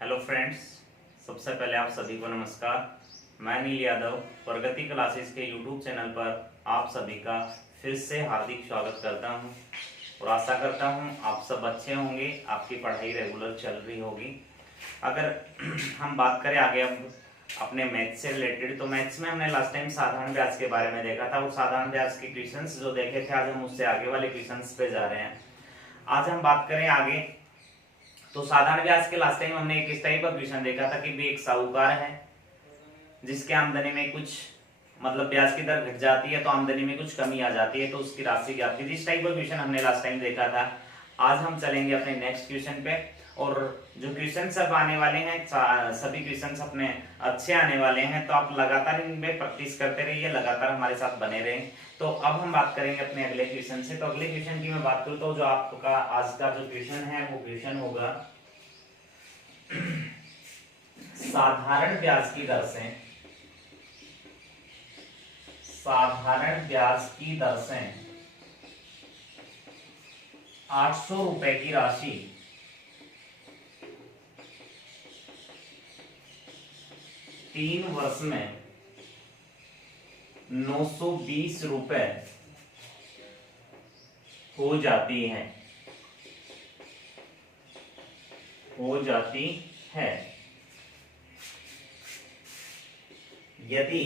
Hello friends, सबसे पहले आप सभी को नमस्कार। मैं नील यादव प्रगति क्लासेस के यूट्यूब चैनल पर आप सभी का फिर से हार्दिक स्वागत करता हूं और आशा करता हूं आप सब अच्छे होंगे, आपकी पढ़ाई रेगुलर चल रही होगी। अगर हम बात करें आगे अब अपने मैथ्स से रिलेटेड, तो मैथ्स में हमने लास्ट टाइम साधारण ब्याज के बारे में देखा था और साधारण ब्याज के क्वेश्चंस जो देखे थे, आज हम उससे आगे वाले क्वेश्चंस पे जा रहे हैं। आज हम बात करें आगे, तो साधारण ब्याज के लास्ट टाइम हमने एक इस टाइप का क्वेश्चन देखा था कि भी एक साहूकार है जिसके आमदनी में कुछ मतलब ब्याज की दर घट जाती है तो आमदनी में कुछ कमी आ जाती है, तो उसकी राशि ज्ञात कीजिए। इस टाइप का क्वेश्चन हमने लास्ट टाइम देखा था। आज हम चलेंगे अपने नेक्स्ट क्वेश्चन पे, और जो क्वेश्चन सब आने वाले हैं सभी क्वेश्चन अपने अच्छे आने वाले हैं, तो आप लगातार इनमें प्रैक्टिस करते रहिए, लगातार हमारे साथ बने रहें। तो अब हम बात करेंगे अपने अगले क्वेश्चन से। तो अगले क्वेश्चन की मैं बात करूं तो जो आपका आज का जो क्वेश्चन है वो क्वेश्चन होगा साधारण ब्याज की दर से, साधारण ब्याज की दर से 800 रुपए की राशि 3 वर्ष में 920 रुपए हो जाती है, यदि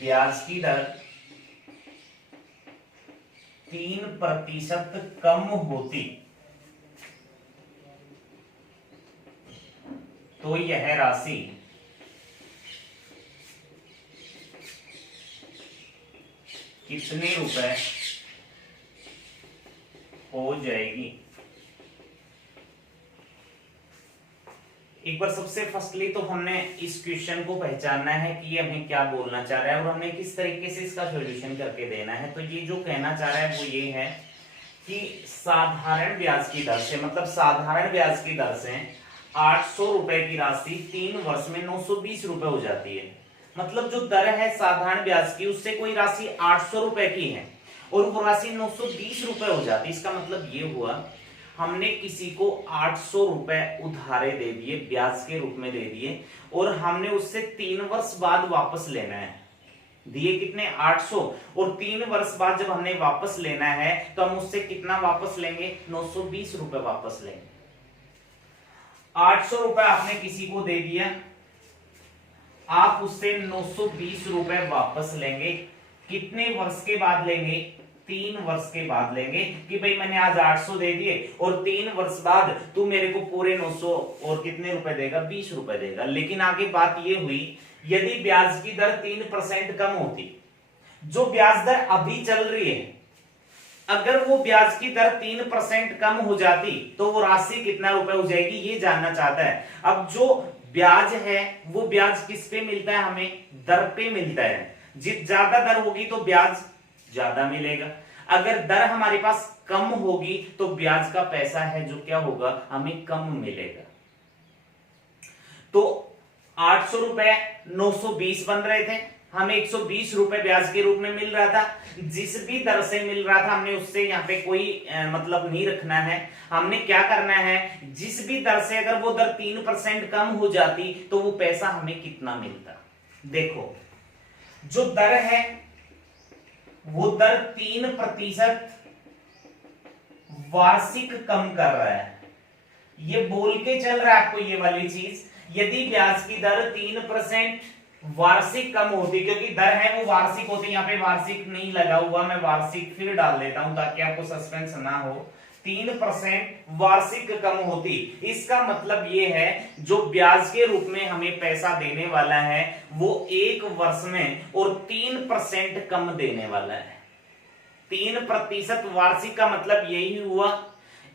ब्याज की दर 3% कम होती तो यह राशि कितने रुपए हो जाएगी। एक बार सबसे फर्स्टली तो हमने इस क्वेश्चन को पहचानना है कि ये हमें क्या बोलना चाह रहा है और हमें किस तरीके से इसका सॉल्यूशन करके देना है। तो ये जो कहना चाह रहा है वो ये है कि साधारण ब्याज की दर से, मतलब साधारण ब्याज की दर से 800 रुपए की राशि 3 वर्ष में 920 रुपए हो जाती है। मतलब जो दर है साधारण ब्याज की, उससे कोई राशि 800 रुपए की है और वो राशि 920 रुपए हो जाती है। इसका मतलब ये हुआ हमने किसी को 800 रुपए उधारे दे दिए, ब्याज के रूप में दे दिए, और हमने उससे 3 वर्ष बाद वापस लेना है। दिए कितने? 800, और 3 वर्ष बाद जब हमने वापस लेना है तो हम उससे कितना वापस लेंगे? 920 रुपए वापस लेंगे। 800 रुपए आपने किसी को दे दिया, आप उससे 920 रुपए वापस लेंगे। कितने वर्ष के बाद लेंगे? 3 वर्ष के बाद लेंगे कि भाई मैंने आज 800 दे दिए और 3 वर्ष बाद तू मेरे को पूरे 900 और कितने रुपए देगा? 20 रुपए देगा। लेकिन आगे बात ये हुई, यदि ब्याज की दर 3% कम होती, जो ब्याज दर अभी चल रही है, अगर वो ब्याज की दर 3% कम हो जाती तो वो राशि कितना रुपए हो जाएगी, ये जानना चाहता है। अब जो ब्याज है वो ब्याज किस पे मिलता है? हमें दर पे मिलता है। जित ज्यादा दर होगी तो ब्याज ज्यादा मिलेगा, अगर दर हमारे पास कम होगी तो ब्याज का पैसा है जो क्या होगा? हमें कम मिलेगा। तो 800 रुपए 920 बन रहे थे, हमें 120 रुपए ब्याज के रूप में मिल रहा था। जिस भी दर से मिल रहा था हमने उससे यहाँ पे कोई मतलब नहीं रखना है। हमने क्या करना है, जिस भी दर से अगर वो दर 3% कम हो जाती तो वो पैसा हमें कितना मिलता। देखो, जो दर है वो दर 3% वार्षिक कम कर रहा है। ये बोल के चल रहा है आपको ये वाली चीज, यदि ब्याज की दर 3% वार्षिक कम होती, क्योंकि दर है वो वार्षिक होती, यहाँ पे वार्षिक नहीं लगा हुआ, मैं वार्षिक फिर डाल देता हूं ताकि आपको सस्पेंस ना हो। 3% वार्षिक कम होती, इसका मतलब ये है जो ब्याज के रूप में हमें पैसा देने वाला है वो 1 वर्ष में और 3% कम देने वाला है। 3% वार्षिक का मतलब यही हुआ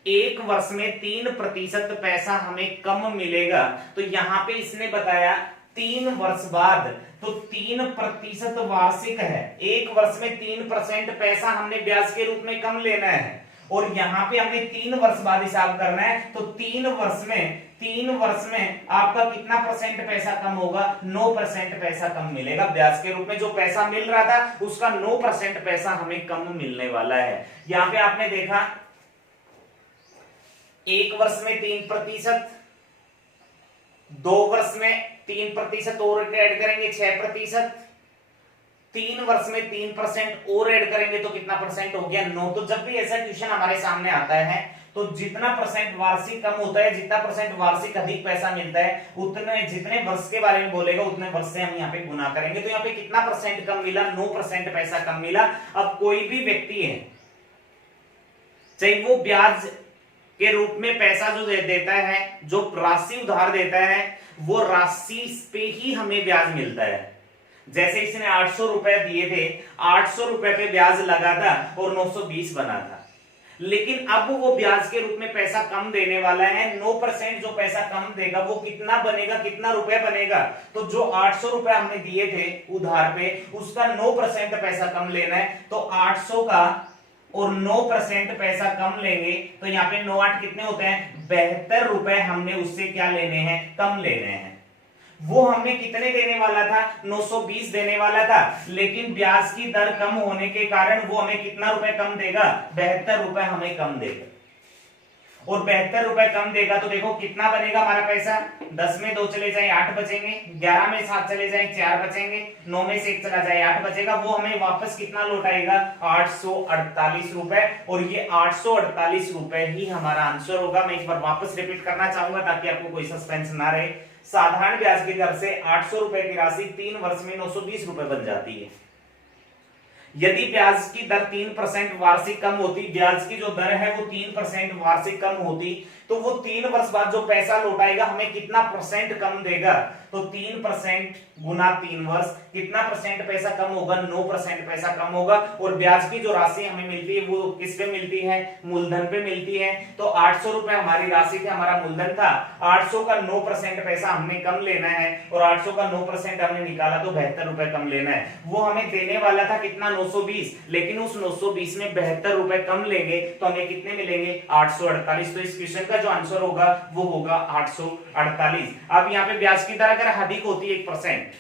1 वर्ष में 3% पैसा हमें कम मिलेगा। तो यहां पे इसने बताया 3 वर्ष बाद, तो 3% वार्षिक है। 1 वर्ष में 3% पैसा हमने ब्याज के रूप में कम लेना है और यहां पे हमें 3 वर्ष बाद हिसाब करना है। तो 3 वर्ष में आपका कितना परसेंट पैसा कम होगा? 9% पैसा कम मिलेगा। ब्याज के रूप में जो पैसा मिल रहा था उसका 9% पैसा हमें कम मिलने वाला है। यहां पे आपने देखा एक वर्ष में 3%, 2 वर्ष में 3% और ऐड करेंगे 6%, 3 वर्ष में 3% और ऐड करेंगे तो कितना परसेंट हो गया 9। तो जब भी ऐसा क्वेश्चन हमारे सामने आता है तो जितना परसेंट वार्षिक कम होता है, जितना परसेंट वार्षिक अधिक पैसा मिलता है, उतने जितने वर्ष के बारे में बोलेगा उतने वर्ष से हम यहाँ पे गुना करेंगे। तो यहाँ पे कितना परसेंट कम मिला, 9% पैसा कम मिला। अब कोई भी व्यक्ति है, चाहे वो ब्याज के रूप में पैसा जो देता है, जो राशि उधार देता है, वो राशि पे ही हमें ब्याज मिलता है। जैसे इसने 800 रुपए दिए थे, 800 रुपए पे ब्याज लगा था और 920 बना था, लेकिन अब वो ब्याज के रूप में पैसा कम देने वाला है। 9% जो पैसा कम देगा वो कितना बनेगा, कितना रुपए बनेगा, तो जो 800 रुपए हमने दिए थे उधार पे, उसका 9% पैसा कम लेना है। तो 800 का और 9% पैसा कम लेंगे तो यहाँ पे 9 8 कितने होते हैं, 72 रुपए हमने उससे क्या लेने हैं, कम लेने हैं। वो हमें कितने देने वाला था, 920 देने वाला था, लेकिन ब्याज की दर कम होने के कारण वो हमें कितना रुपए कम देगा, 72 रुपए हमें कम देगा। और 72 रुपए कम देगा तो देखो कितना बनेगा हमारा पैसा, 10 में 2 चले जाए 8 बचेंगे, 11 में 7 चले जाए 4 बचेंगे, 9 में से 1 चला जाए 8 बचेगा। वो हमें वापस कितना लौटाएगा, 848 रुपए। और ये 848 रुपए ही हमारा आंसर होगा। मैं एक बार वापस रिपीट करना चाहूंगा ताकि आपको कोई सस्पेंस ना रहे। साधारण ब्याज की दर से 800 रुपए की राशि 3 वर्ष में 920 रुपए बन जाती है। यदि ब्याज की दर 3% वार्षिक कम होती, ब्याज की जो दर है वो 3% वार्षिक कम होती, तो वो 3 वर्ष बाद जो पैसा लौटाएगा हमें कितना परसेंट कम देगा, तो 3% गुना 3 वर्ष, कितना परसेंट पैसा कम होगा, 9% पैसा कम होगा। और ब्याज की जो राशि हमें मिलती है वो किस पे मिलती है, मूलधन पे मिलती है। तो 800 रुपए हमारी राशि थी, हमारा मूलधन था, 800 का 9% पैसा हमने कम लेना है और 800 का 9% हमने निकाला तो 72 रुपए कम लेना है। वो हमें देने वाला था कितना, 920, लेकिन उस 920 में 72 रुपए कम लेंगे तो हमें कितने मिलेंगे, 848। तो इस क्वेश्चन का जो आंसर होगा वो होगा 848। अब यहाँ पे ब्याज की दर अगर अधिक होती है 1%,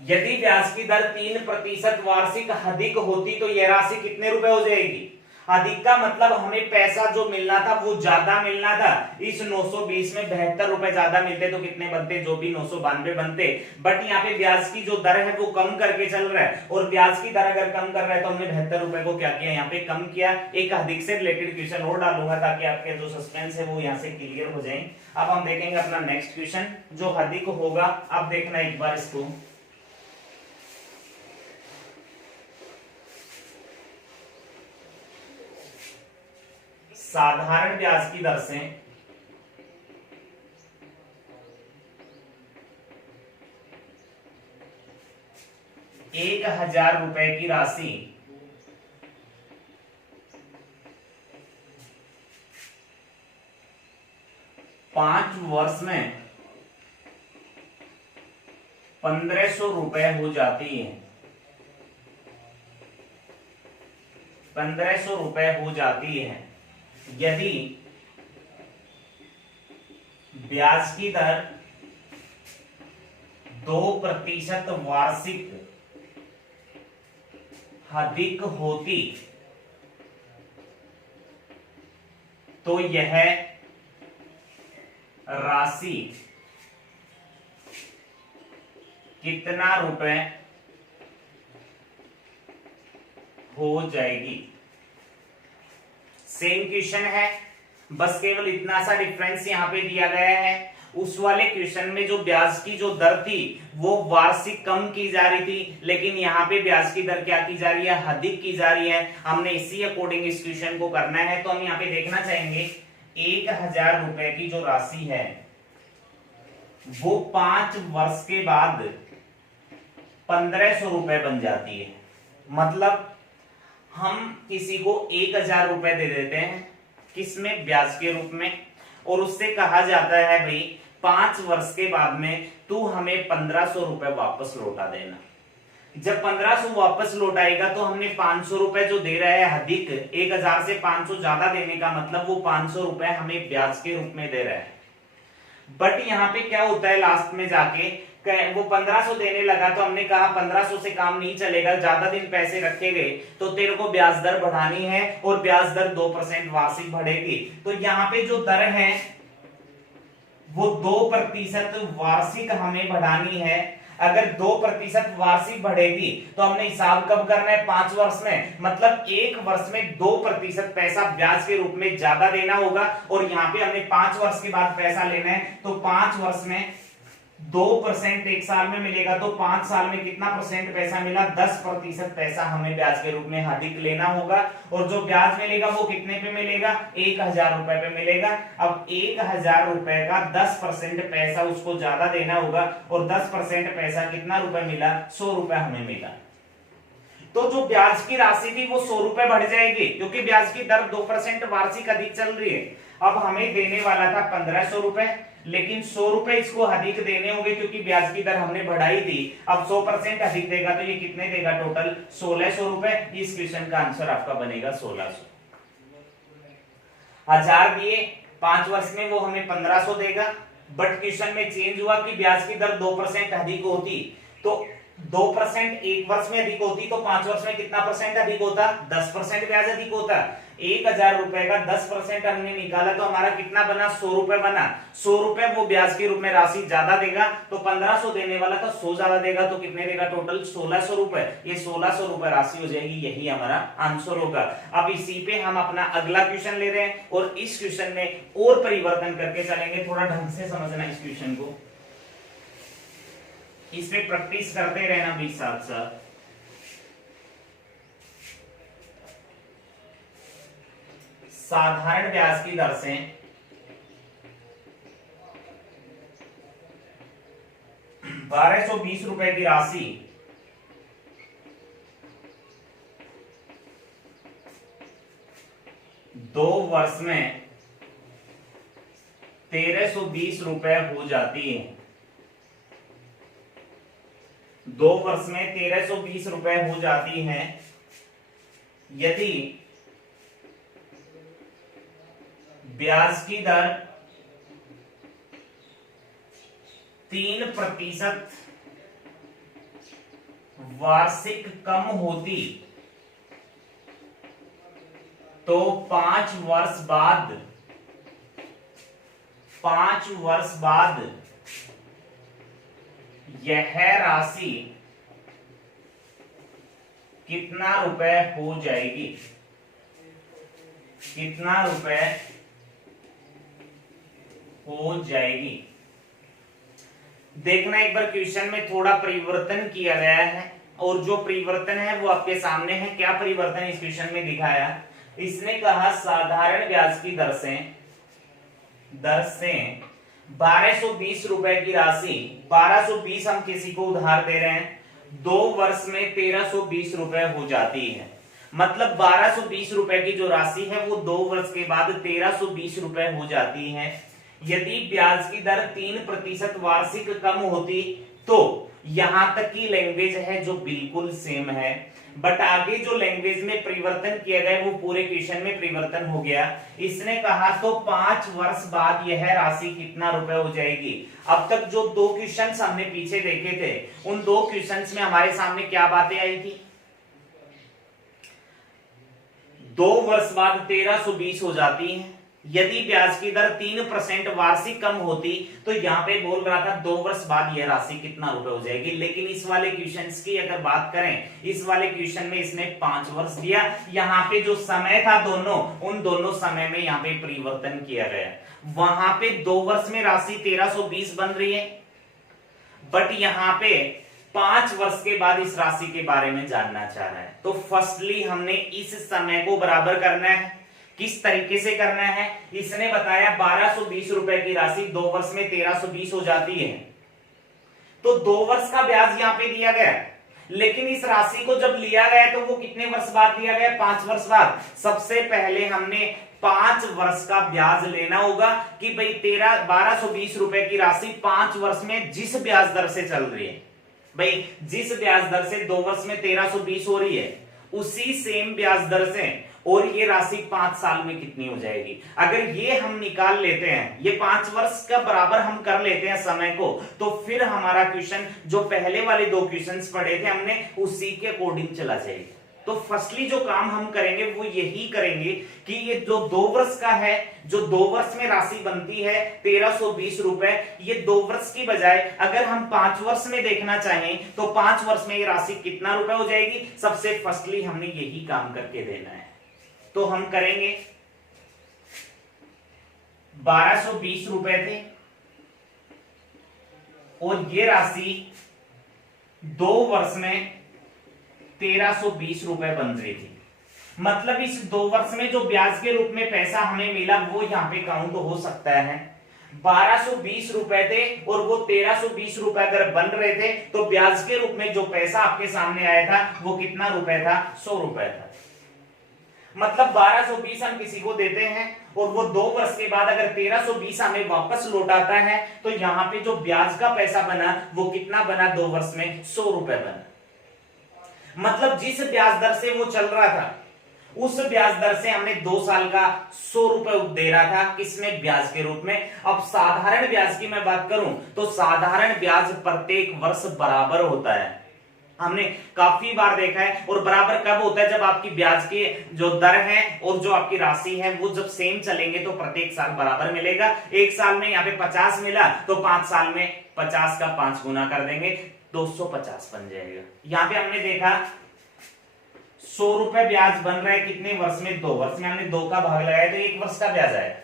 यदि ब्याज की दर 3% वार्षिक अधिक होती तो यह राशि कितने रुपए हो जाएगी, अधिक का मतलब हमें पैसा जो मिलना था वो ज्यादा मिलना था। इस 920 में 72 रुपए ज्यादा मिलते तो कितने बनते, जो भी 992 बनते। बट यहाँ पे ब्याज की जो दर है वो कम करके चल रहा है, और ब्याज की दर अगर कम कर रहा है तो हमने 72 रुपए को क्या किया, यहाँ पे कम किया। एक अधिक से रिलेटेड क्वेश्चन और डालूंगा ताकि आपके जो सस्पेंस है वो यहाँ से क्लियर हो जाए। अब हम देखेंगे अपना नेक्स्ट क्वेश्चन जो अधिक होगा। अब देखना एक बार इसको, साधारण ब्याज की दर से 1000 रुपए की राशि 5 वर्ष में 1500 रुपए हो जाती है, 1500 रुपए हो जाती है यदि ब्याज की दर 2% वार्षिक अधिक होती तो यह राशि कितना रुपए हो जाएगी। सेम क्वेश्चन है, बस केवल इतना सा डिफरेंस यहां पे दिया गया है। उस वाले क्वेश्चन में जो ब्याज की जो दर थी वो वार्षिक कम की जा रही थी, लेकिन यहाँ पे ब्याज की दर क्या की जा रही है, अधिक की जा रही है। हमने इसी अकॉर्डिंग इस क्वेश्चन को करना है। तो हम यहाँ पे देखना चाहेंगे 1000 रुपए की जो राशि है वो 5 वर्ष के बाद 1500 रुपए बन जाती है। मतलब हम किसी को 1000 रुपए दे देते हैं, किसमें, ब्याज के रूप में, और उससे कहा जाता है भाई 5 वर्ष के बाद में तू हमें 1500 रुपए वापस लौटा देना। जब 1500 वापस लौटाएगा तो हमने 500 रुपए जो दे रहा है अधिक, 1000 से 500 ज्यादा देने का मतलब वो 500 रुपए हमें ब्याज के रूप में दे रहा है। बट यहाँ पे क्या होता है लास्ट में जाके वो 1500 देने लगा तो हमने कहा 1500 से काम नहीं चलेगा, ज्यादा दिन पैसे रखे गए तो तेरे को ब्याज दर बढ़ानी है और ब्याज दर 2% वार्षिक बढ़ेगी। तो यहाँ पे जो दर है वो 2% वार्षिक हमें बढ़ानी है। अगर 2% वार्षिक बढ़ेगी तो हमने हिसाब कब करना है, 5 वर्ष में, मतलब 1 वर्ष में 2% पैसा ब्याज के रूप में ज्यादा देना होगा और यहाँ पे हमने 5 वर्ष के बाद पैसा लेना है। तो 5 वर्ष में 2% 1 साल में मिलेगा तो 5 साल में कितना परसेंट पैसा मिला, 10% पैसा हमें ब्याज के रूप में अधिक लेना होगा। और जो ब्याज मिलेगा वो कितने पे मिलेगा, 1000 रुपए पे मिलेगा। अब 1000 रुपए का 10% पैसा उसको ज्यादा देना होगा और 10% पैसा कितना रुपए मिला, 100 रुपए हमें मिला। तो जो ब्याज की राशि थी वो 100 रुपए बढ़ जाएगी क्योंकि ब्याज की दर 2% वार्षिक अधिक चल रही है। अब हमें देने वाला था 1500 रुपए, लेकिन 100 रुपए इसको अधिक देने होंगे क्योंकि ब्याज की दर हमने बढ़ाई थी। अब 100% अधिक देगा तो ये कितने देगा, टोटल 1600 रुपए। इस क्वेश्चन का आंसर आपका बनेगा 1600। 1000 दिए, 5 वर्ष में वो हमें 1500 देगा, बट क्वेश्चन में चेंज हुआ कि ब्याज की दर 2% अधिक होती, तो 2% 1 वर्ष में अधिक होती तो 5 वर्ष में कितना परसेंट अधिक होता, 10% ब्याज अधिक होता। 1000 रुपए का 10% हमने निकाला तो हमारा कितना बना, 100 रुपए बना। 100 रुपए वो ब्याज के रूप में राशि ज्यादा देगा तो 1500 देने वाला था 100 ज्यादा देगा तो कितने देगा, टोटल 1600 रुपए। ये 1600 रुपए राशि हो जाएगी, यही हमारा आंसर होगा। अब इसी पे हम अपना अगला क्वेश्चन ले रहे हैं और इस क्वेश्चन में और परिवर्तन करके चलेंगे। थोड़ा ढंग से समझना इस क्वेश्चन को, इस पे प्रैक्टिस करते रहना भी साथ साथ। साधारण ब्याज की दर से 1220 रुपए की राशि दो वर्ष में 1320 रुपए हो जाती है। 2 वर्ष में 1320 रुपए हो जाती है यदि ब्याज की दर 3% वार्षिक कम होती तो 5 वर्ष बाद यह राशि कितना रुपए हो जाएगी, कितना रुपए हो जाएगी। देखना एक बार क्वेश्चन में थोड़ा परिवर्तन किया गया है और जो परिवर्तन है वो आपके सामने है। क्या परिवर्तन इस क्वेश्चन में दिखाया, इसने कहा साधारण ब्याज की दर से 1220 रुपए की राशि, 1220 हम किसी को उधार दे रहे हैं, 2 वर्ष में 1320 रुपए हो जाती है। मतलब 1220 रुपए की जो राशि है वो 2 वर्ष के बाद 1320 रुपए हो जाती है। यदि ब्याज की दर 3% वार्षिक कम होती तो यहां तक की लैंग्वेज है जो बिल्कुल सेम है, बट आगे जो लैंग्वेज में परिवर्तन किया गया वो पूरे क्वेश्चन में परिवर्तन हो गया। इसने कहा तो 5 वर्ष बाद यह राशि कितना रुपए हो जाएगी। अब तक जो 2 क्वेश्चंस हमने पीछे देखे थे उन 2 क्वेश्चंस में हमारे सामने क्या बातें आई थी, 2 वर्ष बाद 1320 हो जाती है। यदि ब्याज की दर 3% वार्षिक कम होती तो यहां पे बोल रहा था 2 वर्ष बाद यह राशि कितना रुपए हो जाएगी। लेकिन इस वाले क्वेश्चंस की अगर बात करें, इस वाले क्वेश्चन में इसने 5 वर्ष दिया। यहाँ पे जो समय था दोनों, उन दोनों समय में यहाँ पे परिवर्तन किया गया। वहां पे 2 वर्ष में राशि 1320 बन रही है, बट यहाँ पे 5 वर्ष के बाद इस राशि के बारे में जानना चाह रहा है। तो फर्स्टली हमने इस समय को बराबर करना है। किस तरीके से करना है, इसने बताया 1220 रुपए की राशि 2 वर्ष में 1320 हो जाती है, तो 2 वर्ष का ब्याज यहां पे दिया गया। लेकिन इस राशि को जब लिया गया तो वो कितने वर्ष बाद लिया गया, 5 वर्ष बाद। सबसे पहले हमने 5 वर्ष का ब्याज लेना होगा कि भाई 1220 रुपए की राशि 5 वर्ष में जिस ब्याज दर से चल रही है, भाई जिस ब्याज दर से 2 वर्ष में 1320 हो रही है, उसी सेम ब्याज दर से और ये राशि 5 साल में कितनी हो जाएगी। अगर ये हम निकाल लेते हैं, ये 5 वर्ष का बराबर हम कर लेते हैं समय को, तो फिर हमारा क्वेश्चन जो पहले वाले 2 क्वेश्चंस पढ़े थे हमने उसी के अकॉर्डिंग चला जाएगा। तो फर्स्टली जो काम हम करेंगे वो यही करेंगे कि ये जो 2 वर्ष का है, जो 2 वर्ष में राशि बनती है 1320 रुपए, ये 2 वर्ष की बजाय अगर हम 5 वर्ष में देखना चाहें तो 5 वर्ष में ये राशि कितना रुपए हो जाएगी। सबसे फर्स्टली हमने यही काम करके देना है। तो हम करेंगे 1220 रुपए थे और ये राशि 2 वर्ष में 1320 रुपए बन रही थी। मतलब इस 2 वर्ष में जो ब्याज के रूप में पैसा हमें मिला वो यहां पे काउंट हो सकता है। 1220 रुपए थे और वो 1320 रुपए अगर बन रहे थे तो ब्याज के रूप में जो पैसा आपके सामने आया था वो कितना रुपए था, 100 रुपए था। मतलब 1220 हम किसी को देते हैं और वो 2 वर्ष के बाद अगर 1320 हमें वापस लौटाता है तो यहां पे जो ब्याज का पैसा बना वो कितना बना, 2 वर्ष में 100 रुपए बना। मतलब जिस ब्याज दर से वो चल रहा था उस ब्याज दर से हमने 2 साल का 100 रुपए दे रहा था, किसमें, ब्याज के रूप में। अब साधारण ब्याज की मैं बात करूं तो साधारण ब्याज प्रत्येक वर्ष बराबर होता है। हमने काफी बार देखा है। और बराबर कब होता है, जब आपकी ब्याज की जो दर है और जो आपकी राशि है वो जब सेम चलेंगे तो प्रत्येक साल बराबर मिलेगा। 1 साल में यहाँ पे 50 मिला तो 5 साल में 50 का 5 गुना कर देंगे, 250 बन जाएगा। यहां पे हमने देखा 100 रुपए ब्याज बन रहा है कितने वर्ष में, 2 वर्ष में। हमने 2 का भाग लगाया तो 1 वर्ष का ब्याज आया।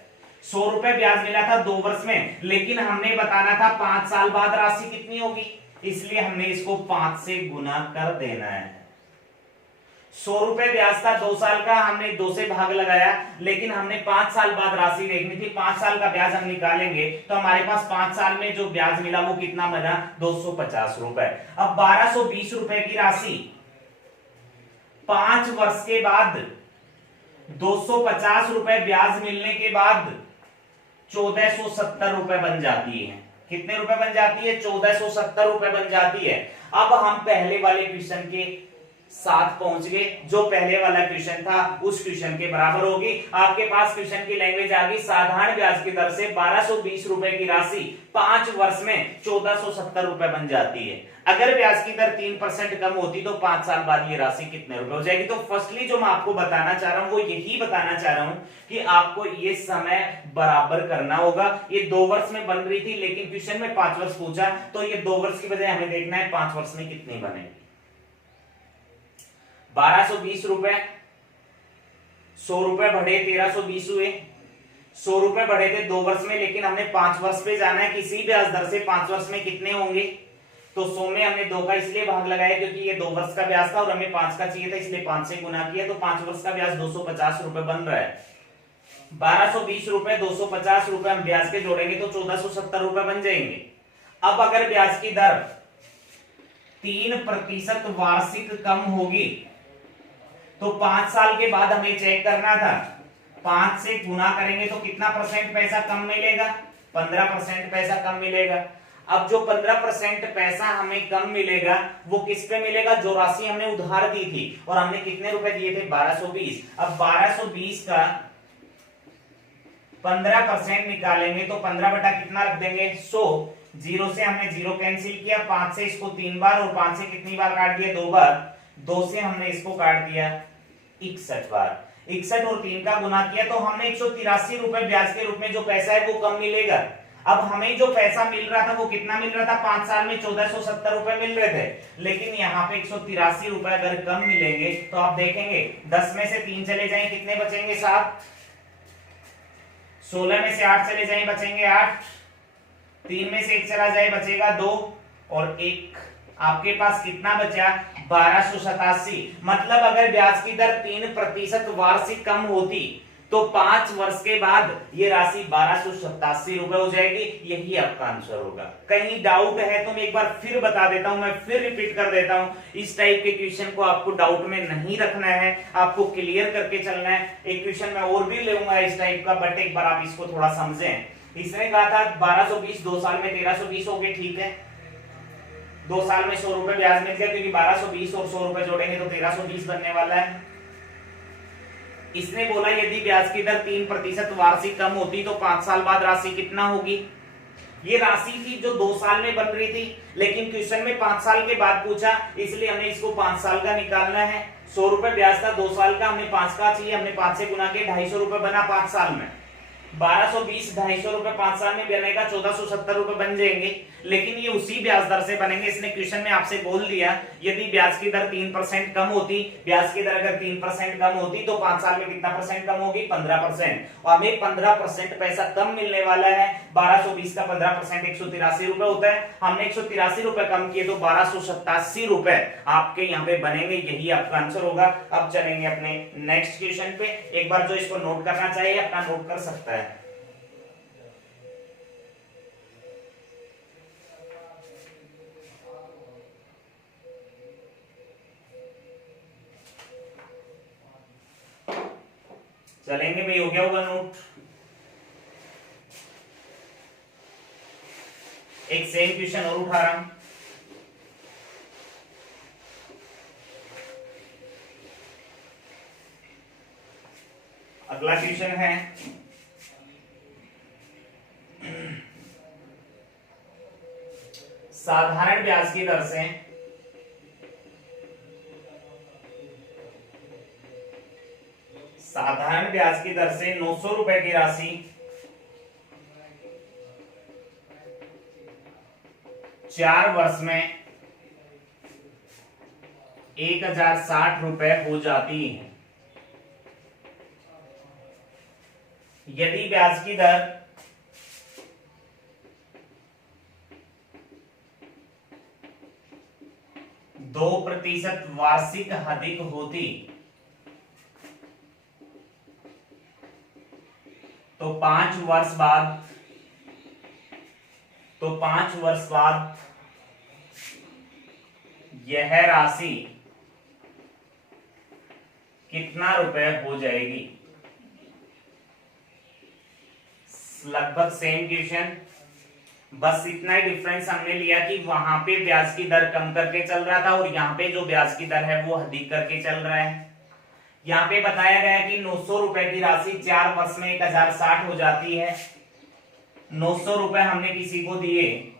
100 रुपए ब्याज मिला था 2 वर्ष में, लेकिन हमने बताना था 5 साल बाद राशि कितनी होगी, इसलिए हमने इसको 5 से गुना कर देना है। 100 रुपए ब्याज था 2 साल का, हमने 2 से भाग लगाया, लेकिन हमने 5 साल बाद राशि देखनी थी। 5 साल का ब्याज हम निकालेंगे तो हमारे पास 5 साल में जो ब्याज मिला वो कितना बना, 250 रुपए। अब 1220 रुपए की राशि 5 वर्ष के बाद 250 रुपए ब्याज मिलने के बाद 1470 रुपए बन जाती है। कितने रुपए बन जाती है, 1470 रुपए बन जाती है। अब हम पहले वाले क्वेश्चन के साथ पहुंच गए, जो पहले वाला क्वेश्चन था उस क्वेश्चन के बराबर होगी। आपके पास क्वेश्चन की लैंग्वेज आ गई, साधारण ब्याज की दर से 1220 रुपए की राशि 5 वर्ष में 1470 रुपए बन जाती है। अगर ब्याज की दर 3% कम होती तो 5 साल बाद ये राशि कितने रुपए हो जाएगी। तो फर्स्टली जो मैं आपको बताना चाह रहा हूं वो यही बताना चाह रहा हूं कि आपको ये समय बराबर करना होगा। ये 2 वर्ष में बन रही थी लेकिन क्वेश्चन में 5 वर्ष पूछा, तो ये 2 वर्ष की बजाय हमें देखना है 5 वर्ष में कितनी बनेगी। 1220 रुपए, 100 रुपए बढ़े 1320 हुए, 100 रुपए बढ़े थे 2 वर्ष में, लेकिन हमने 5 वर्ष पे जाना है। किसी ब्याज दर से 5 वर्ष में कितने होंगे, तो 100 में हमने 2 का इसलिए भाग लगाया क्योंकि ये 2 वर्ष का ब्याज था और हमें 5 का चाहिए था, इसलिए 5 से गुना किया, तो 5 वर्ष का ब्याज 250 रुपए बन रहा है। 1220 रुपए 250 रुपए हम ब्याज के जोड़ेंगे तो 1470 रुपए बन जाएंगे। अब अगर ब्याज की दर 3% वार्षिक कम होगी तो 5 साल के बाद हमें चेक करना था, 5 से गुना करेंगे तो कितना परसेंट पैसा कम मिलेगा, 15% पैसा कम मिलेगा। अब जो 15% पैसा हमें कम मिलेगा वो किस पे मिलेगा, जो राशि हमने उधार दी थी, और हमने कितने रुपए दिए थे, 1220। अब 1220 का 15% निकालेंगे तो 15 बटा कितना रख देंगे, 100। 0 से हमने 0 कैंसिल किया, 5 से इसको 3 बार और 5 से कितनी बार काट दिया, 2 बार। 2 से हमने इसको काट दिया 61 बार। 61 और 3 का गुना किया तो हमने 183 रुपए ब्याज के रूप में जो पैसा है वो कम मिलेगा। अब हमें जो पैसा मिल रहा था वो कितना मिल रहा था, 5 साल में 1470 रुपए मिल रहे थे, लेकिन यहाँ पे 183 रुपए अगर कम मिलेंगे तो आप देखेंगे 10 में से 3 चले जाएं कितने बचेंगे, 7। 16 में से 8 चले जाएं बचेंगे 8। 3 में से 1 चला जाए बचेगा 2 और 1, आपके पास कितना बचा, 1287। मतलब अगर ब्याज की दर 3% वार्षिक कम होती तो 5 वर्ष के बाद ये राशि 1287 रुपए हो जाएगी। यही आपका आंसर होगा। कहीं डाउट है तो मैं एक बार फिर बता देता हूं, मैं फिर रिपीट कर देता हूं, इस टाइप के क्वेश्चन को आपको डाउट में नहीं रखना है, आपको क्लियर करके चलना है। एक क्वेश्चन मैं और भी लूंगा इस टाइप का, बट एक बार आप इसको थोड़ा समझें। इसने कहा था 1220 2 साल में 1320 हो गए, ठीक है, 2 साल में 100 रुपए ब्याज मिल गया, क्योंकि 1220 और 100 रुपए जोड़ेंगे तो 1320 बनने वाला है। इसने बोला यदि ब्याज की दर 3% वार्षिक कम होती तो 5 साल बाद राशि कितना होगी। ये राशि थी जो 2 साल में बन रही थी, लेकिन क्वेश्चन में 5 साल के बाद पूछा, इसलिए हमने इसको 5 साल का निकालना है। 100 रुपए ब्याज था 2 साल का, हमने 5 का चाहिए, हमने 5 से गुना के 250 रुपए बना 5 साल में। 1220 250 रुपए 5 साल में बनेगा 1470 रुपए बन जाएंगे, लेकिन ये उसी ब्याज दर से बनेंगे। इसने क्वेश्चन में आपसे बोल दिया यदि ब्याज की दर 3% कम होती, ब्याज की दर अगर 3% कम होती तो 5 साल में कितना परसेंट कम होगी, 15%। और हमें 15% पैसा कम मिलने वाला है। 1220 का 15% 183 रुपए होता है, हमने 183 रुपए कम किए तो 1287 रुपए आपके यहाँ पे बनेंगे। यही आपका आंसर होगा। अब चलेंगे अपने नेक्स्ट क्वेश्चन पे। एक बार जो इसको नोट करना चाहिए अपना नोट कर सकता है। चलेंगे भाई, हो गया होगा नोट। एक सेम क्वेश्चन और उठा रहा हूं। अगला क्वेश्चन है साधारण ब्याज की दर से साधारण ब्याज की दर से 900 रुपए की राशि 4 वर्ष में 1060 रुपए हो जाती है। यदि ब्याज की दर 2% वार्षिक अधिक होती तो 5 वर्ष बाद यह राशि कितना रुपए हो जाएगी। लगभग सेम क्वेश्चन, बस इतना ही डिफरेंस हमने लिया कि वहां पे ब्याज की दर कम करके चल रहा था और यहाँ पे जो ब्याज की दर है वो अधिक करके चल रहा है। यहाँ पे बताया गया कि 900 रुपए की राशि 4 वर्ष में 1060 हो जाती है। 900 रुपए हमने किसी को दिए,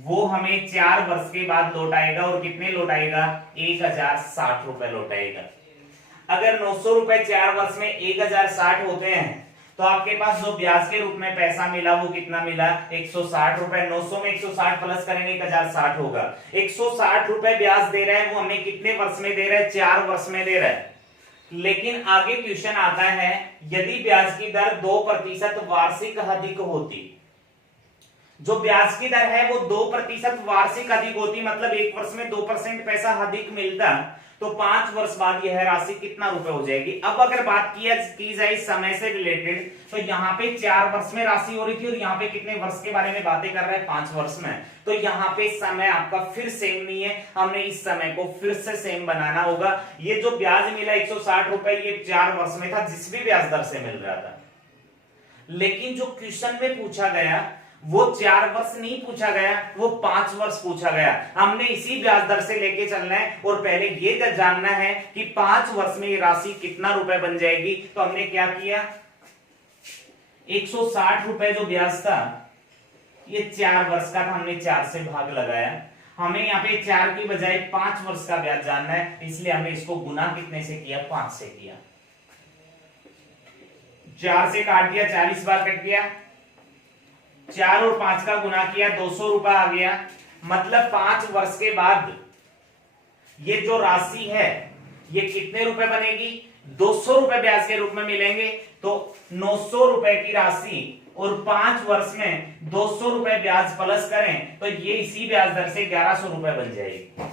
वो हमें 4 वर्ष के बाद लौट आएगा। और कितने लौट आएगा, 1060 रुपए लौट आएगा। अगर 900 रुपए 4 वर्ष में 1060 होते हैं तो आपके पास जो ब्याज के रूप में पैसा मिला वो कितना मिला, 160 रुपए। 900 में 160 प्लस करेंगे 1060 होगा। 160 रुपए ब्याज दे रहा है, वो हमें कितने वर्ष में दे रहा है, 4 वर्ष में दे रहा है। लेकिन आगे क्वेश्चन आता है यदि ब्याज की दर 2% वार्षिक अधिक होती, जो ब्याज की दर है वो 2% वार्षिक अधिक होती, मतलब 1 वर्ष में 2% पैसा अधिक मिलता, तो 5 वर्ष बाद यह राशि कितना रुपए हो जाएगी। अब अगर बात की जाए समय से रिलेटेड, तो यहाँ पे 4 वर्ष में राशि हो रही थी और यहाँ पे कितने वर्ष के बारे में बातें कर रहे हैं, 5 वर्ष में। तो यहाँ पे समय आपका फिर सेम नहीं है, हमने इस समय को फिर से सेम बनाना होगा। ये जो ब्याज मिला 160 रुपए, ये 4 वर्ष में था जिस भी ब्याज दर से मिल रहा था। लेकिन जो क्वेश्चन में पूछा गया वो 4 वर्ष नहीं पूछा गया, वो 5 वर्ष पूछा गया। हमने इसी ब्याज दर से लेके चलना है और पहले ये जानना है कि 5 वर्ष में ये राशि कितना रुपए बन जाएगी। तो हमने क्या किया, 160 रुपए जो ब्याज था ये 4 वर्ष का था, हमने 4 से भाग लगाया। हमें यहाँ पे 4 की बजाय 5 वर्ष का ब्याज जानना है, इसलिए हमने इसको गुना कितने से किया, 5 से किया। 4 से काट दिया, 40 बार कट गया। 4 और 5 का गुना किया, 200 रुपए आ गया। मतलब 5 वर्ष के बाद ये जो राशि है ये कितने रुपए बनेगी, 200 रुपए ब्याज के रूप में मिलेंगे। तो 900 रुपए की राशि और 5 वर्ष में 200 रुपए ब्याज प्लस करें तो ये इसी ब्याज दर से 1100 रुपए बन जाएगी।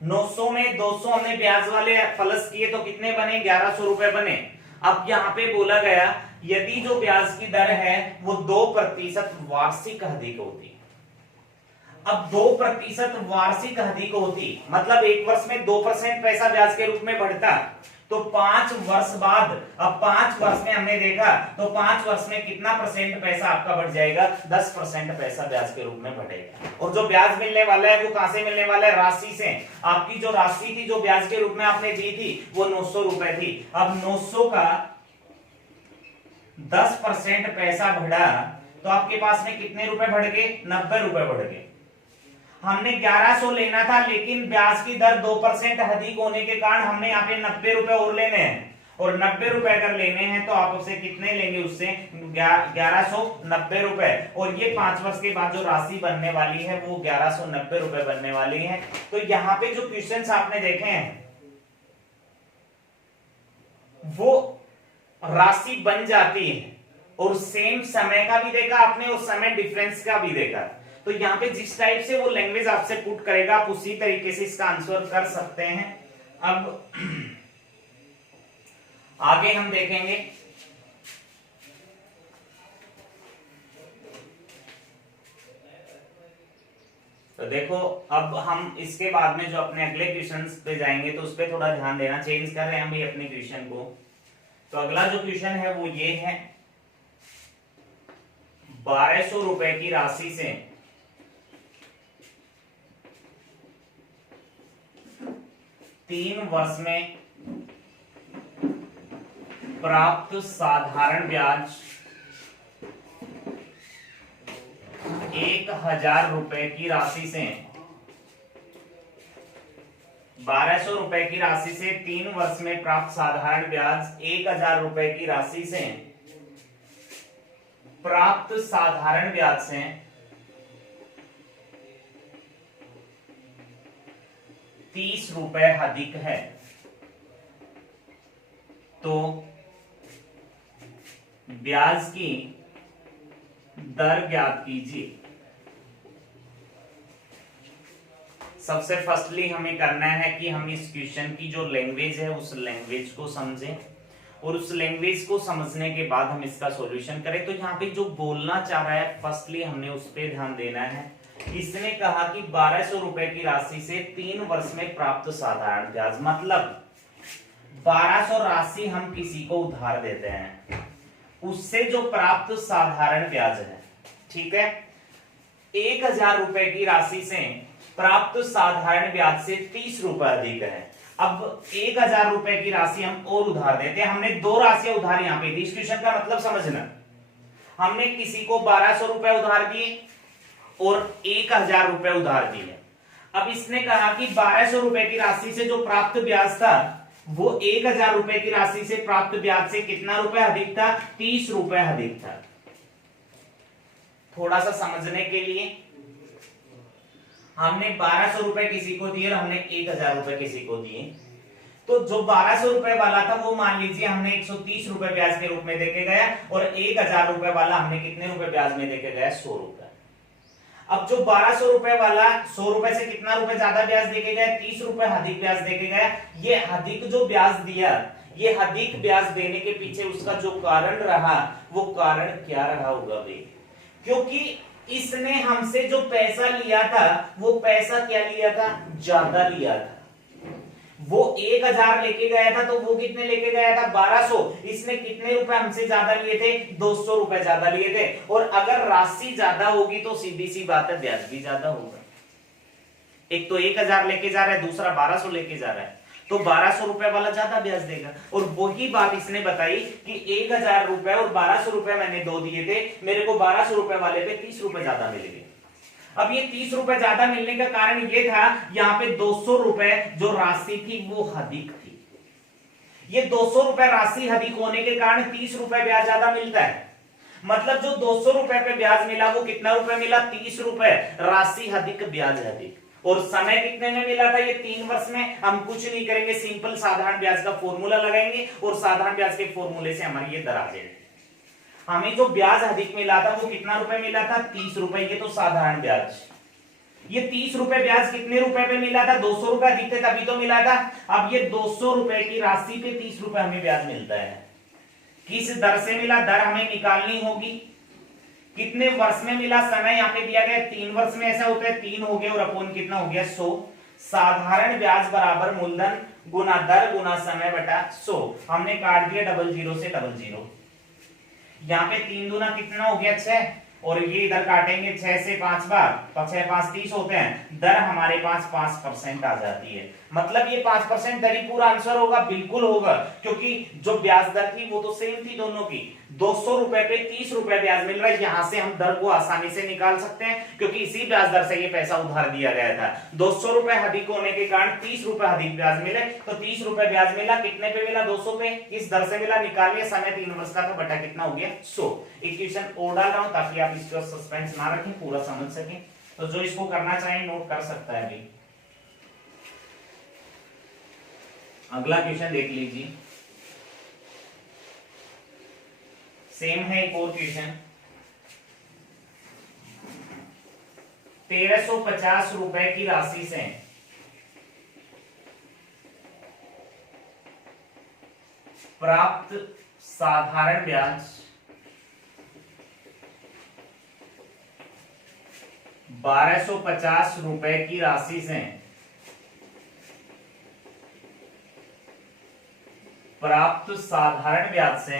900 में 200 हमने ब्याज वाले प्लस किए तो कितने बने, 1100 रुपए बने। अब यहाँ पे बोला गया यदि जो ब्याज की दर है वो 2% वार्षिक अधिक होती, अब 2% वार्षिक अधिक होती मतलब 1 वर्ष में 2% पैसा ब्याज के रूप में बढ़ता, तो 5 वर्ष बाद, अब 5 वर्ष में हमने देखा तो 5 वर्ष में कितना परसेंट पैसा आपका बढ़ जाएगा, 10% पैसा ब्याज के रूप में बढ़ेगा। और जो ब्याज मिलने वाला है वो कहां से मिलने वाला है, राशि से। आपकी जो राशि थी जो ब्याज के रूप में आपने दी थी वो 900 रुपए थी। अब 900 का 10% पैसा बढ़ा तो आपके पास में कितने रुपए बढ़ गए, 90 रुपए बढ़ गए। हमने 1100 लेना था लेकिन ब्याज की दर 2% अधिक होने के कारण हमने यहाँ पे 90 रुपए और लेने हैं, और 90 रुपए अगर लेने हैं तो आप उससे कितने लेंगे, उससे 1190 रुपए, और ये 5 वर्ष के बाद जो राशि बनने वाली है वो 1190 रुपए बनने वाली है। तो यहाँ पे जो क्वेश्चंस आपने देखे हैं वो राशि बन जाती है, और सेम समय का भी देखा आपने और समय डिफरेंस का भी देखा। तो यहाँ पे जिस टाइप से वो लैंग्वेज आपसे पुट करेगा आप उसी तरीके से इसका आंसर कर सकते हैं। अब आगे हम देखेंगे तो देखो, अब हम इसके बाद में जो अपने अगले क्वेश्चंस पे जाएंगे तो उस पर थोड़ा ध्यान देना, चेंज कर रहे हैं हम भी अपने क्वेश्चन को। तो अगला जो क्वेश्चन है वो ये है, 1200 रुपए की राशि से 3 वर्ष में प्राप्त साधारण ब्याज 1000 रुपए की राशि से, 1200 रुपए की राशि से 3 वर्ष में प्राप्त साधारण ब्याज 1000 रुपए की राशि से प्राप्त साधारण ब्याज से 30 रुपए अधिक है, तो ब्याज की दर ज्ञात कीजिए। सबसे फर्स्टली हमें करना है कि हम इस क्वेश्चन की जो लैंग्वेज है उस लैंग्वेज को समझें, और उस लैंग्वेज को समझने के बाद हम इसका सॉल्यूशन करें। तो यहाँ पे जो बोलना चाह रहा है फर्स्टली हमने उस पर ध्यान देना है। इसने कहा कि 1200 रुपए की राशि से 3 वर्ष में प्राप्त साधारण ब्याज, मतलब 1200 राशि हम किसी को उधार देते हैं, उससे जो प्राप्त साधारण ब्याज है, ठीक है, 1000 रुपए की राशि से प्राप्त साधारण ब्याज से 30 रुपए अधिक है। अब 1000 रुपए की राशि हम और उधार देते हैं, हमने 2 राशियां उधार यहां पे दी। इस क्वेश्चन का मतलब समझना, हमने किसी को 1200 रुपए उधार दिए और 1000 रुपए उधार दिए। अब इसने कहा कि 1200 रुपए की राशि से जो प्राप्त ब्याज था वो 1000 रुपए की राशि से प्राप्त ब्याज से कितना रुपए अधिक था, 30 रुपए अधिक था। थोड़ा सा समझने के लिए, हमने 1200 रुपए किसी को दिए और हमने 1000 रुपए किसी को दिए, तो जो 1200 रुपए वाला था वो मान लीजिए हमने 130 रुपए ब्याज के रूप में देके गया, और 1000 रुपए वाला हमने कितने रुपए ब्याज में देके गया, 100 रुपए। अब जो 1200 रुपए वाला 100 रुपए से कितना रुपए ज्यादा ब्याज देके गया, 30 रुपए अधिक ब्याज देके गया। ये अधिक जो ब्याज दिया, ये अधिक ब्याज देने के पीछे उसका जो कारण रहा वो कारण क्या रहा होगा भाई, क्योंकि इसने हमसे जो पैसा लिया था वो पैसा क्या लिया था, ज्यादा लिया था। वो 1000 लेके गया था तो वो कितने लेके गया था, 1200। इसने कितने रुपए हमसे ज्यादा लिए थे, 200 रुपए ज्यादा लिए थे। और अगर राशि ज्यादा होगी तो सीधी सी बात है ब्याज भी ज्यादा होगा। एक तो 1000 लेके जा रहा है, दूसरा 1200 लेके जा रहा है, तो 1200 रुपए वाला ज्यादा ब्याज देगा। और वही बात इसने बताई कि 1000 रुपए और 1200 रुपए मैंने दो दिए थे, मेरे को 1200 रुपए वाले पे 30 रुपए ज्यादा मिल गए। अब ये 30 रुपए ज्यादा मिलने का कारण ये था, यहाँ पे 200 रुपए जो राशि थी वो अधिक थी। ये 200 रुपए राशि अधिक होने के कारण 30 रुपए ब्याज ज्यादा मिलता है। मतलब जो 200 रुपए पे ब्याज मिला वो कितना रुपए मिला, 30 रुपए। राशि अधिक ब्याज अधिक। और समय कितने में मिला था, ये 3 वर्ष में। हम कुछ नहीं करेंगे, सिंपल साधारण ब्याज का फॉर्मूला लगाएंगे और साधारण ब्याज के फॉर्मूले से हमारी ये दर आ जाएगी। हमें जो ब्याज अधिक मिला था वो कितना रुपए मिला था, 30 रुपए। ये तो साधारण ब्याज, ये 30 रुपए ब्याज कितने रुपए पे मिला था, 200 रुपए अधिक थे तभी तो मिला था। अब ये 200 रुपए की राशि पे 30 रुपए हमें ब्याज मिलता है। किस दर से मिला, दर हमें निकालनी होगी। कितने वर्ष में मिला, समय यहाँ पे दिया गया 3 वर्ष में। ऐसा होता है 3 हो गया और अपोन कितना हो गया, 100। साधारण ब्याज बराबर मूलधन गुना दर गुना समय बटा 100। हमने काट दिया 00 से 00। यहाँ पे 3 दूना कितना हो गया 6, और ये इधर काटेंगे 6 से 5 बार, तो 6 5 30 होते हैं। दर हमारे पास 5% आ जाती है। मतलब ये 5% दर ही पूरा आंसर होगा, बिल्कुल होगा, क्योंकि जो ब्याज दर थी वो तो सेम थी दोनों की। 200 रुपए पे 30 रुपए ब्याज मिल रहा है, यहां से हम दर को आसानी से निकाल सकते हैं, क्योंकि इसी ब्याज दर से ये पैसा उधार दिया गया था। 200 रुपए अधिक होने के कारण 30 रुपए अधिक ब्याज मिले, तो 30 रुपए ब्याज मिला, कितने पे मिला 200 पे, किस दर से मिला निकालिए, समय 3 वर्ष का था, बटा कितना हो गया 100। इक्वेशन और डाल रहा हूं ताकि आप इसका सस्पेंस ना रखें, पूरा समझ सकें। तो जो इसको करना चाहे नोट कर सकता है। अभी अगला क्वेश्चन देख लीजिए, सेम है एक और क्वेश्चन। 1350 रुपए की राशि से प्राप्त साधारण ब्याज 1250 रुपए की राशि से प्राप्त साधारण ब्याज से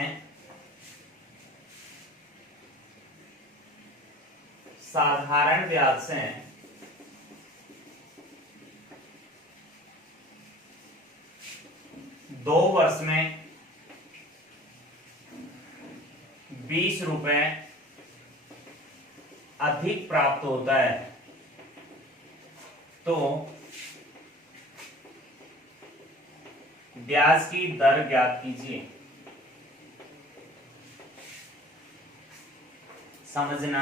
साधारण ब्याज से 2 वर्ष में 20 रुपए अधिक प्राप्त होता है, तो ब्याज की दर ज्ञात कीजिए। समझना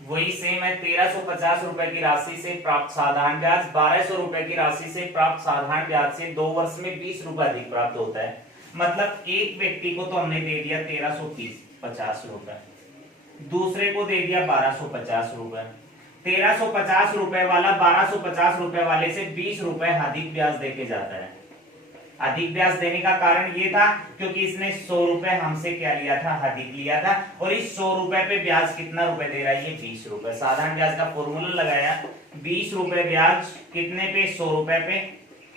वही सेम है। 1350 रुपए की राशि से प्राप्त साधारण ब्याज 1200 रुपए की राशि से प्राप्त साधारण ब्याज से 2 वर्ष में 20 रुपए अधिक प्राप्त होता है। मतलब एक व्यक्ति को तो हमने दे दिया 1350 रुपए, दूसरे को दे दिया 1250 रुपए। 1350 रुपए वाला 1250 रुपए वाले से 20 रुपए अधिक ब्याज देके जाता है। अधिक ब्याज देने का कारण ये था क्योंकि इसने 100 रुपए हमसे क्या लिया था, अधिक लिया था, और इस 100 रुपए पे ब्याज कितना रुपए दे रहा है, ये 20 रुपए। साधारण ब्याज का फॉर्मूला लगाया, 20 रुपए ब्याज कितने पे, 100 रुपए पे।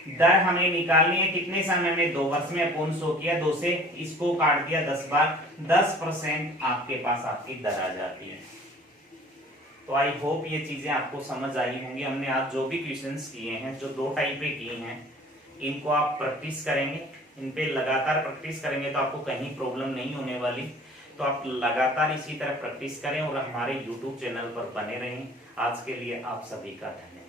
दर हमें निकालनी है कितने समय में, 2 वर्ष में, अपॉन 100 किया, 2 से इसको काट दिया 10 बार, 10% आपके पास आपकी दर आ जाती है। तो आई होप ये चीजें आपको समझ आई होंगी। हमने आज जो भी क्वेश्चंस किए हैं, जो 2 टाइप पे किए हैं, इनको आप प्रैक्टिस करेंगे, इन पे लगातार प्रैक्टिस करेंगे तो आपको कहीं प्रॉब्लम नहीं होने वाली। तो आप लगातार इसी तरह प्रैक्टिस करें और हमारे YouTube चैनल पर बने रहें। आज के लिए आप सभी का धन्यवाद।